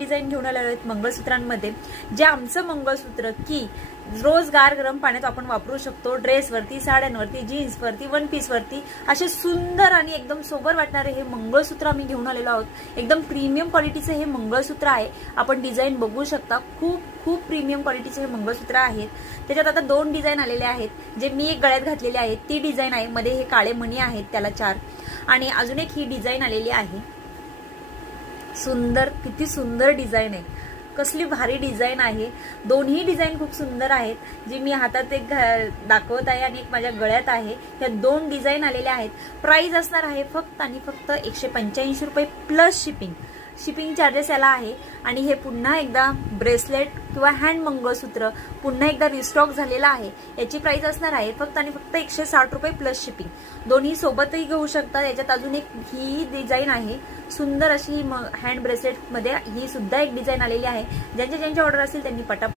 Design घेऊन आलेलो आहेत मंगळसूत्रांमध्ये, जे आमचं मंगळसूत्र की रोज गार गरम पाण्यात आपण वापरू शकतो, ड्रेसवरती, साड्यांवरती, जीन्सवरती, वन पीसवरती असे सुंदर आणि एकदम सोबर वाटणारे हे मंगळसूत्र आम्ही घेऊन आलेलो आहोत। एकदम प्रीमियम क्वालिटीचे हे मंगळसूत्र आहे, आपण डिझाईन बघू शकता, खूप खूप प्रीमियम क्वालिटीचे हे मंगळसूत्र आहेत। त्याच्यात आता 2 डिझाईन आलेले आहेत, जे मी एक गळ्यात घातलेले आहेत ती डिझाईन आहे, मध्ये हे काळे मणी आहेत त्याला 4, आणि अजून एक ही डिझाईन आलेली आहे। सुंदर, किती सुंदर डिझाईन आहे, कसली भारी डिझाईन आहे। दोन्ही डिझाईन खूप सुंदर आहेत, जी मी हातात एक दाखवत आहे आणि एक माझ्या गळ्यात आहे। ह्या 2 डिझाईन आलेल्या आहेत। प्राइस असणार आहे फक्त आणि फक्त 185 रुपये प्लस शिपिंग चार्जेस याला आहे। आणि हे पुन्हा एकदा ब्रेसलेट किंवा हँड मंगळसूत्र पुन्हा एकदा रिस्टॉक झालेला आहे। याची प्राइस असणार आहे फक्त आणि फक्त 160 रुपये प्लस शिपिंग। दोन्ही सोबतही घेऊ शकता। याच्यात अजून एक ही डिझाईन आहे, सुंदर अशी हँड ब्रेसलेट मध्ये ही सुद्धा एक डिझाईन आलेली आहे। ज्यांची ऑर्डर असेल त्यांनी पटापट